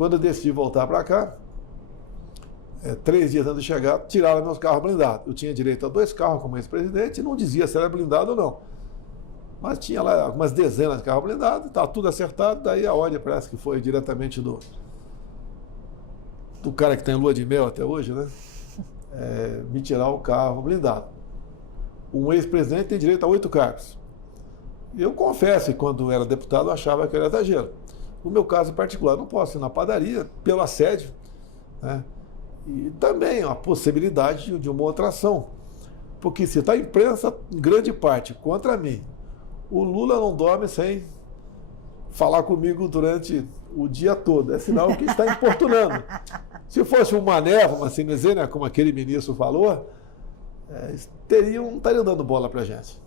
Quando eu decidi voltar para cá, 3 dias antes de chegar, tiraram meus carros blindados. Eu tinha direito a 2 carros como ex-presidente e não dizia se era blindado ou não. Mas tinha lá algumas dezenas de carros blindados, estava tudo acertado, daí a ordem parece que foi diretamente do cara que tem lua de mel até hoje, né? Me tirar o carro blindado. Um ex-presidente tem direito a 8 cargos. Eu confesso que quando era deputado eu achava que era exagero. No meu caso particular, não posso ir na padaria pelo assédio, né? E também a possibilidade de uma outra ação. Porque se está a imprensa, em grande parte, contra mim, o Lula não dorme sem falar comigo durante o dia todo. É sinal que está importunando. Se fosse um mané, vamos assim dizer, né, como aquele ministro falou, estariam dando bola para a gente.